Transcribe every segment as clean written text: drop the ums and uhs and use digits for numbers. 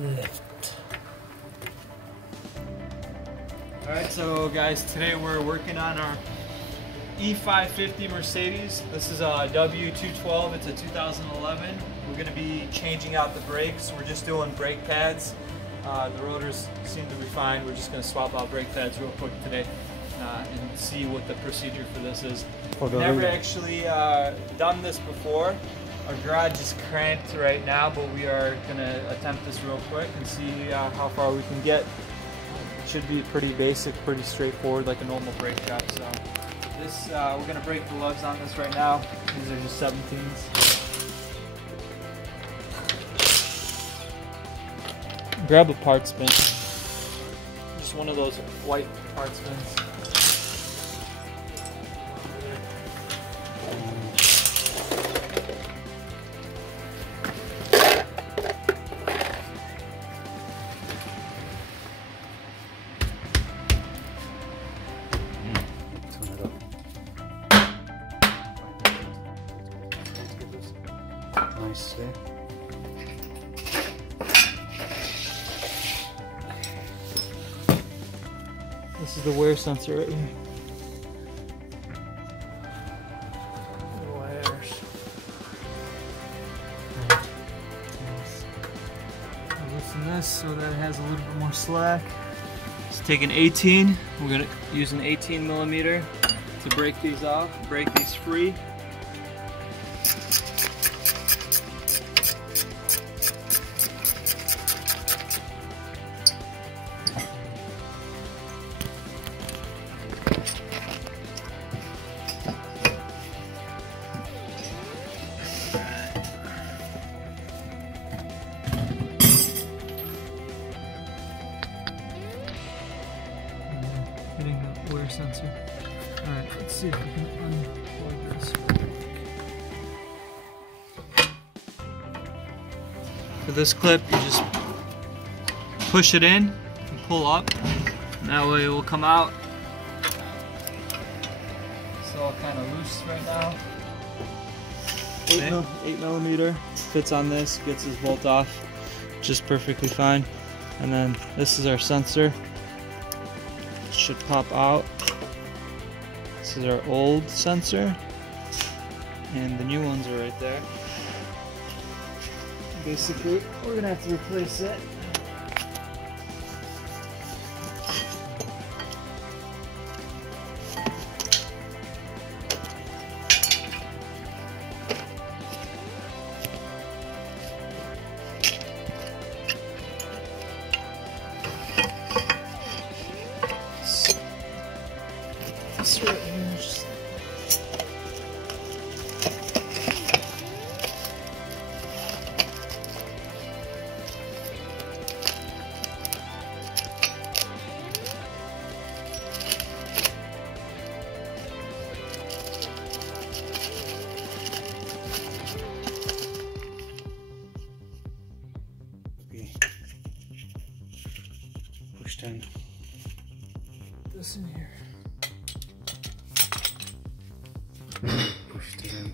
lift. Alright, so guys, today we're working on our E550 Mercedes. This is a W212, it's a 2011. We're going to be changing out the brakes. We're just doing brake pads. The rotors seem to be fine. We're just going to swap out brake pads real quick today and see what the procedure for this is. We've never actually done this before. Our garage is cranked right now, but we are going to attempt this real quick and see how far we can get. It should be pretty basic, pretty straightforward, like a normal brake job. So this, we're going to break the lugs on this right now. These are just 17s. Grab a part spin. Just one of those white part spins. Nice, eh? This is the wear sensor right here. Little hairs. I'll loosen this so that it has a little bit more slack. Let's take an 18. We're gonna use an 18 millimeter to break these off, break these free. Hitting the wear sensor. Alright, let's see if we can unplug this. For this clip, you just push it in and pull up. And that way it will come out. It's all kind of loose right now. 8 millimeter fits on this, gets this bolt off just perfectly fine. And then this is our sensor. Should pop out. This is our old sensor, and the new ones are right there. Basically, we're gonna have to replace it. This right here. Push down. This in here. Push it in.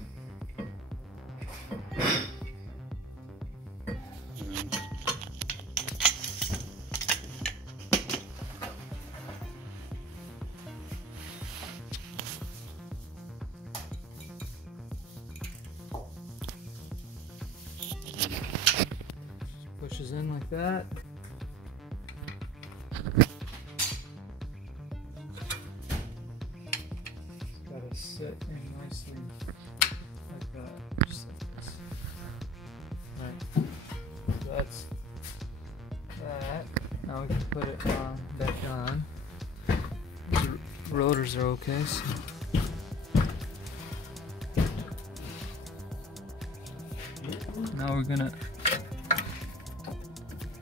Pushes in like that. Gotta sit in nicely like that, just like this. Right, so that's that. Now we can put it on, back on. The rotors are okay, so. Now we're gonna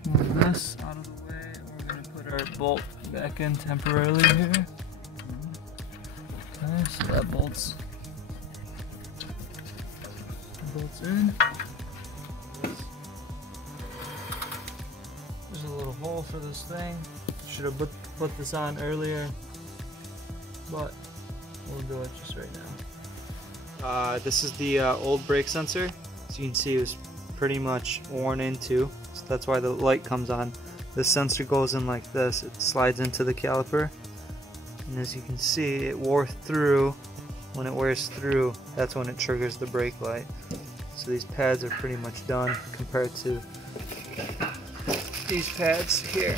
move this out of the way, and we're gonna put our bolt back in temporarily here. Okay, so that bolts in. There's a little hole for this thing. Should have put this on earlier, but we'll do it just right now. This is the old brake sensor. So you can see it was pretty much worn into, so that's why the light comes on. The sensor goes in like this, it slides into the caliper, and as you can see, it wore through. When it wears through, that's when it triggers the brake light. So these pads are pretty much done compared to these pads here.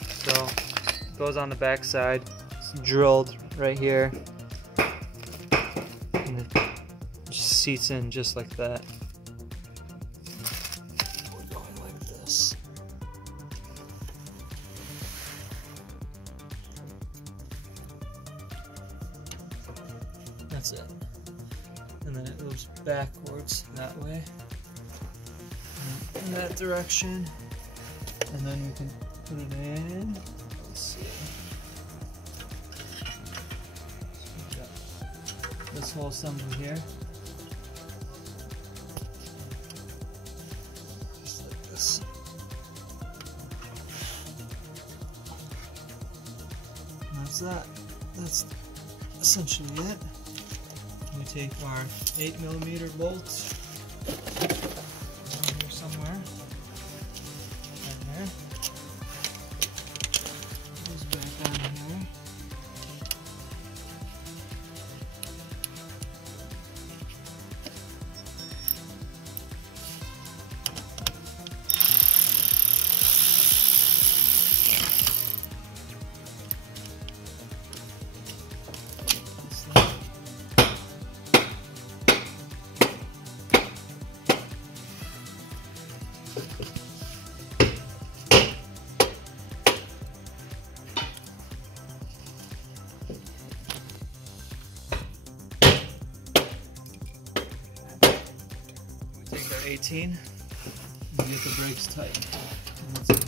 So it goes on the back side, it's drilled right here, and it just seats in just like that. We're going like this. That's it. And then it goes backwards that way, in that direction, and then you can put it in. Let's see. So we got this whole assembly here. Just like this. And that's that. That's essentially it. We take our 8mm bolts down here somewhere, right there. Goes back on here. Take our 18 and get the brakes tight. And that's it.